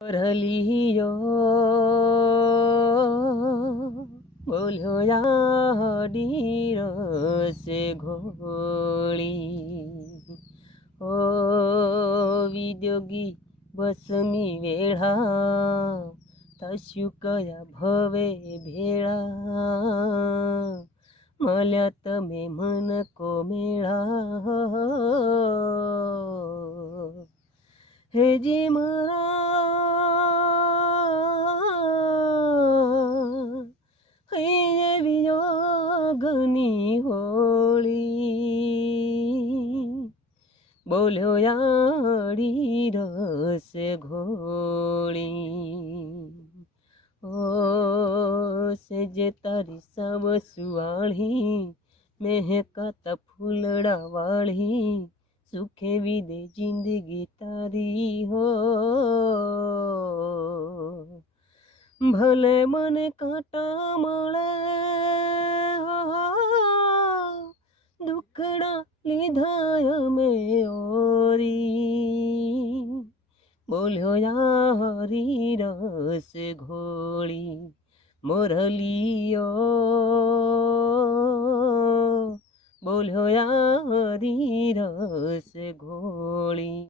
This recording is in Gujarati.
રલિયો બોલ્યો યાડી રસે ઘોળી ઓ વિદ્યોગી બસમી વેળા થશું કયા ભવે ભેળા મળ્યા તમે મન કો મેળા હેજી મારા હૈ વિયોગની હોળી બોલ્યો યાડી રસ ઘોળી ઓ સેજે તારી સબ સુવાળી મહેકાતા ફૂલડા વાળી સુખે વિદે જિંદગી તારી હો ભલે મને કાંટા મળે દુખડા લીધા અમે ઓરી બોલ્યો યારી રસ ઘોળી મોરલિયો બોલ્યો યારી રસ ઘોળી।